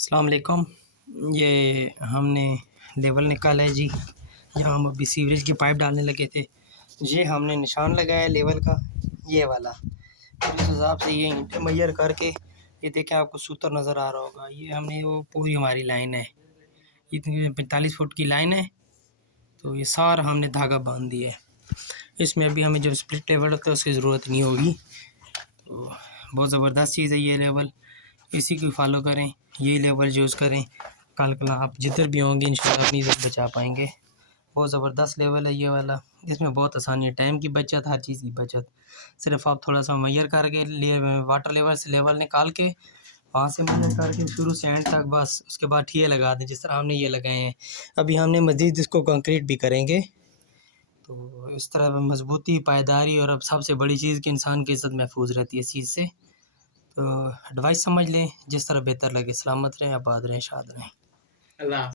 अस्सलाम वालेकुम। ये हमने लेवल निकाला है जी। यहाँ हम अभी सीवरेज की पाइप डालने लगे थे। ये हमने निशान लगाया लेवल का, ये वाला। और इस हिसाब से ये ईंटें मैयर करके, ये देखें आपको सूत्र नज़र आ रहा होगा, ये हमने वो पूरी हमारी लाइन है, इतनी 45 फुट की लाइन है। तो ये सारा हमने धागा बांध दिया है। इसमें अभी हमें जो स्प्लिट लेवल होता है उसकी ज़रूरत नहीं होगी। तो बहुत ज़बरदस्त चीज़ है ये लेवल, इसी को फॉलो करें, यही लेवल यूज़ करें। कल आप जिधर भी होंगे इंशाल्लाह अपनी इज़्ज़त बचा पाएंगे। बहुत ज़बरदस्त लेवल है ये वाला। इसमें बहुत आसानी है, टाइम की बचत, हर चीज़ की बचत। सिर्फ आप थोड़ा सा मैयर करके लिए वाटर लेवल से लेवल निकाल के वहाँ से मैयर करके शुरू से एंड तक, बस उसके बाद ठिये लगा दें जिस तरह हमने ये लगाए हैं। अभी हमने मज़ीद इसको कंक्रीट भी करेंगे। तो इस तरह मजबूती, पायदारी और अब सबसे बड़ी चीज़ कि इंसान की इज़्ज़त महफूज रहती है इस चीज़ से। तो एडवाइस समझ लें, जिस तरह बेहतर लगे। सलामत रहें, आबाद रहें, शाद रहें। अल्लाह।